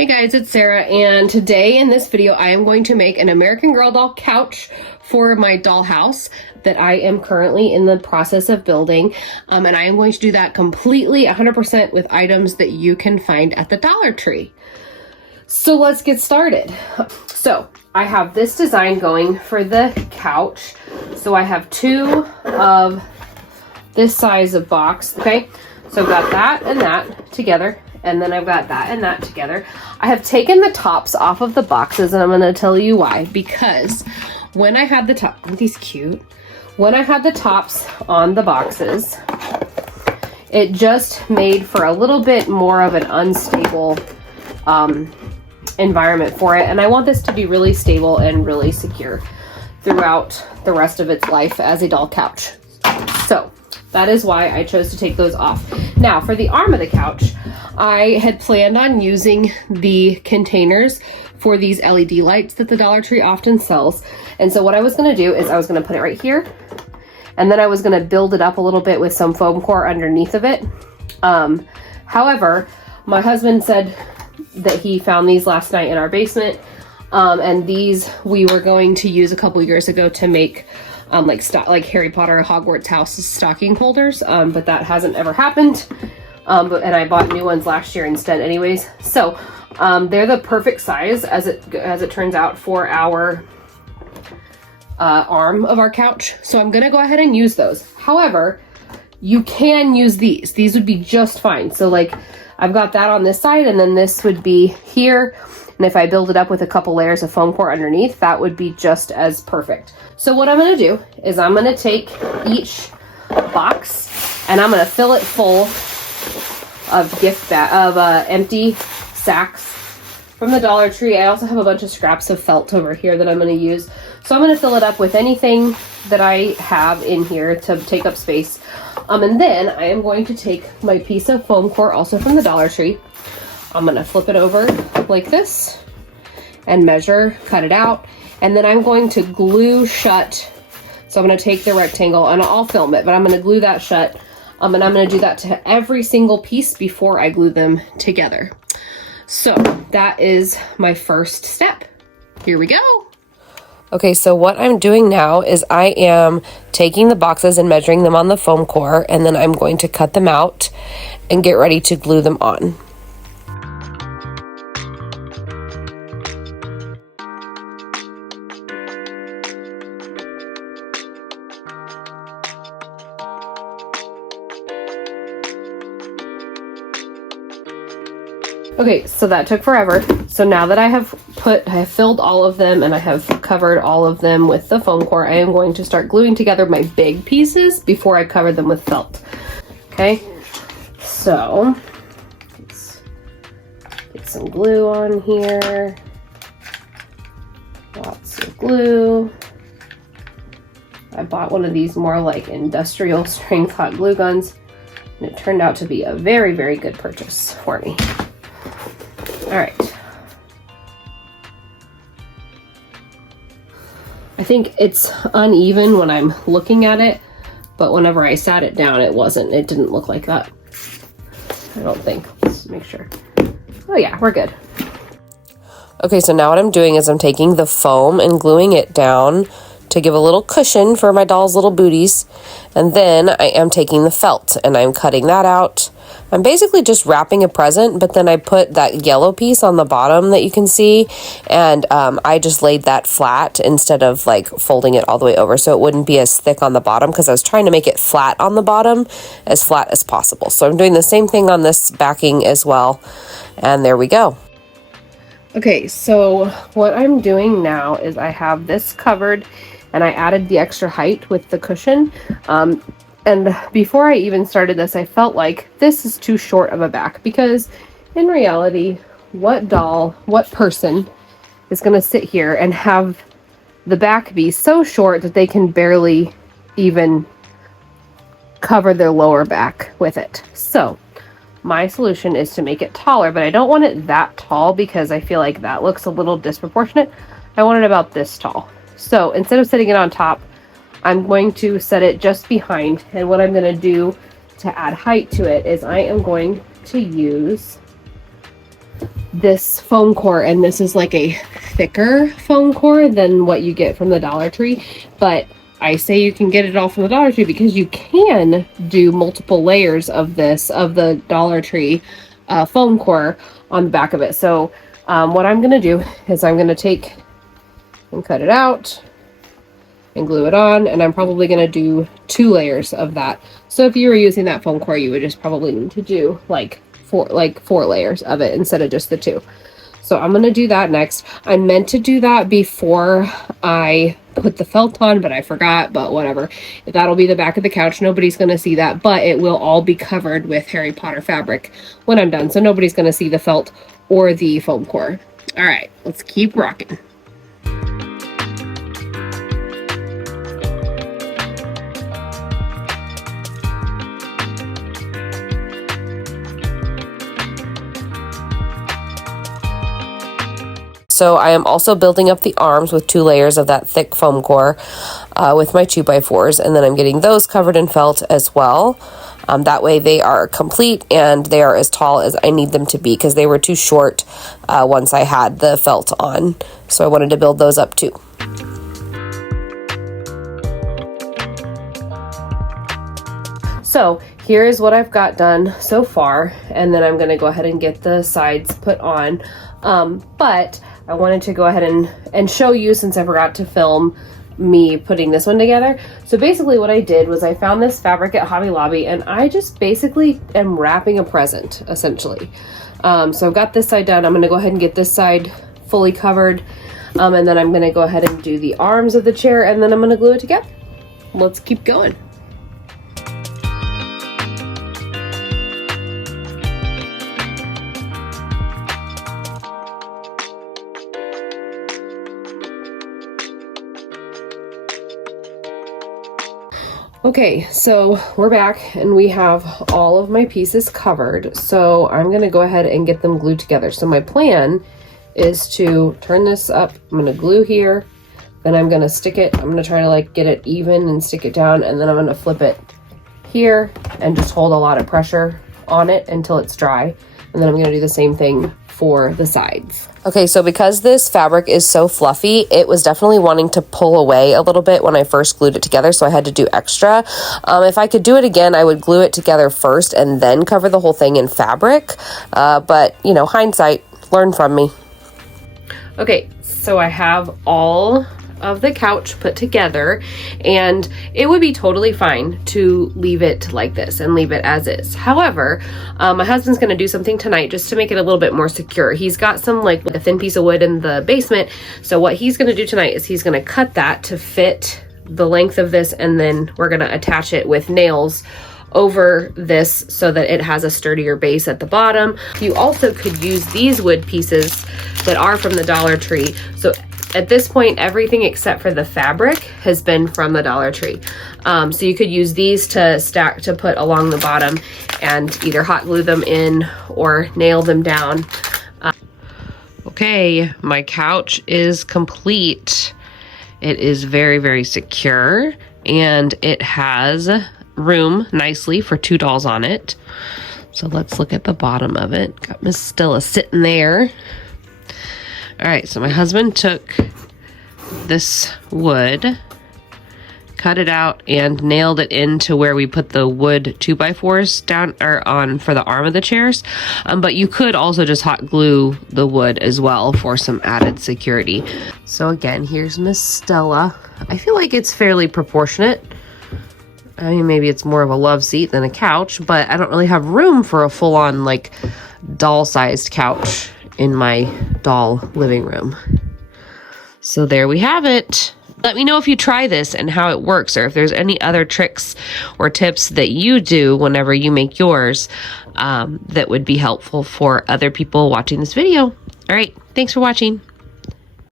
Hey guys, it's Sarah, and today in this video I am going to make an American Girl doll couch for my dollhouse that I am currently in the process of building, and I am going to do that completely 100% with items that you can find at the Dollar Tree. So let's get started. So I have this design going for the couch. So I have two of this size of box, okay? So I've got that and that together. And then I've got that and that together. I have taken the tops off of the boxes, and I'm going to tell you why. Because when I had the top, aren't these cute? When I had the tops on the boxes, it just made for a little bit more of an unstable environment for it. And I want this to be really stable and really secure throughout the rest of its life as a doll couch. So that is why I chose to take those off. Now for the arm of the couch, I had planned on using the containers for these LED lights that the Dollar Tree often sells. And so what I was gonna do is I was gonna put it right here, and then I was gonna build it up a little bit with some foam core underneath of it. However, my husband said that he found these last night in our basement, and these we were going to use a couple years ago to make like Harry Potter Hogwarts house stocking holders, but that hasn't ever happened. And I bought new ones last year instead anyways. So they're the perfect size as it turns out for our arm of our couch. So I'm gonna go ahead and use those. However, you can use these. These would be just fine. So like I've got that on this side, and then this would be here. And if I build it up with a couple layers of foam core underneath, that would be just as perfect. So what I'm gonna do is I'm gonna take each box and I'm gonna fill it full of empty sacks from the Dollar Tree. I also have a bunch of scraps of felt over here that I'm gonna use. So I'm gonna fill it up with anything that I have in here to take up space. And then I am going to take my piece of foam core also from the Dollar Tree. I'm gonna flip it over like this and measure, cut it out, and then I'm going to glue shut. So I'm gonna take the rectangle, and I'll film it, but I'm gonna glue that shut. And I'm gonna do that to every single piece before I glue them together. So that is my first step. Here we go. Okay, so what I'm doing now is I am taking the boxes and measuring them on the foam core, and then I'm going to cut them out and get ready to glue them on. Okay, so that took forever. So now that I have filled all of them and I have covered all of them with the foam core, I am going to start gluing together my big pieces before I cover them with felt. Okay, so let's get some glue on here. Lots of glue. I bought one of these more like industrial strength hot glue guns, and it turned out to be a very, very good purchase for me. All right. I think it's uneven when I'm looking at it, but whenever I sat it down, it didn't look like that. I don't think. Let's make sure. Oh yeah, we're good. Okay, so now what I'm doing is I'm taking the foam and gluing it down to give a little cushion for my doll's little booties. And then I am taking the felt and I'm cutting that out. I'm basically just wrapping a present, but then I put that yellow piece on the bottom that you can see, and I just laid that flat instead of like folding it all the way over, so it wouldn't be as thick on the bottom, because I was trying to make it flat on the bottom, as flat as possible. So I'm doing the same thing on this backing as well, and there we go. Okay, so what I'm doing now is I have this covered, and I added the extra height with the cushion. And before I even started this, I felt like this is too short of a back, because in reality, what person is going to sit here and have the back be so short that they can barely even cover their lower back with it? So my solution is to make it taller, but I don't want it that tall because I feel like that looks a little disproportionate. I want it about this tall. So instead of setting it on top, I'm going to set it just behind, and what I'm going to do to add height to it is I am going to use this foam core, and this is like a thicker foam core than what you get from the Dollar Tree, but I say you can get it all from the Dollar Tree because you can do multiple layers of this, of the Dollar Tree foam core on the back of it. So what I'm going to do is I'm going to take and cut it out and glue it on, and I'm probably going to do 2 layers of that. So if you were using that foam core, you would just probably need to do like 4 layers of it instead of just the 2. So I'm going to do that next. I meant to do that before I put the felt on, but I forgot, but whatever. That'll be the back of the couch. Nobody's going to see that, but it will all be covered with Harry Potter fabric when I'm done. So nobody's going to see the felt or the foam core. All right, let's keep rocking. So I am also building up the arms with 2 layers of that thick foam core with my 2x4s, and then I'm getting those covered in felt as well. That way they are complete and they are as tall as I need them to be, because they were too short once I had the felt on. So I wanted to build those up too. So here is what I've got done so far, and then I'm going to go ahead and get the sides put on. But I wanted to go ahead and show you, since I forgot to film me putting this one together. So basically what I did was I found this fabric at Hobby Lobby, and I just basically am wrapping a present, essentially. So I've got this side done. I'm going to go ahead and get this side fully covered, and then I'm going to go ahead and do the arms of the chair, and then I'm going to glue it together. Let's keep going. Okay, so we're back and we have all of my pieces covered. So I'm going to go ahead and get them glued together. So my plan is to turn this up. I'm going to glue here, then I'm going to stick it. I'm going to try to like get it even and stick it down, and then I'm going to flip it here and just hold a lot of pressure on it until it's dry. And then I'm going to do the same thing for the sides. Okay, so because this fabric is so fluffy, it was definitely wanting to pull away a little bit when I first glued it together, so I had to do extra. If I could do it again, I would glue it together first and then cover the whole thing in fabric. But, you know, hindsight, learn from me. Okay, so I have all of the couch put together, and it would be totally fine to leave it like this and leave it as is. However, my husband's going to do something tonight just to make it a little bit more secure. He's got some like a thin piece of wood in the basement, so what he's going to do tonight is he's going to cut that to fit the length of this, and then we're going to attach it with nails over this so that it has a sturdier base at the bottom. You also could use these wood pieces that are from the Dollar Tree. So at this point, everything except for the fabric has been from the Dollar Tree. So you could use these to stack, to put along the bottom, and either hot glue them in or nail them down. Okay, my couch is complete. It is very, very secure, and it has room nicely for 2 dolls on it. So let's look at the bottom of it. Got Miss Stella sitting there. All right, so my husband took this wood, cut it out, and nailed it into where we put the wood 2x4s down or on for the arm of the chairs. But you could also just hot glue the wood as well for some added security. So again, here's Miss Stella. I feel like it's fairly proportionate. I mean, maybe it's more of a love seat than a couch, but I don't really have room for a full-on like doll-sized couch in my doll living room. So there we have it. Let me know if you try this and how it works, or if there's any other tricks or tips that you do whenever you make yours that would be helpful for other people watching this video. All right, thanks for watching.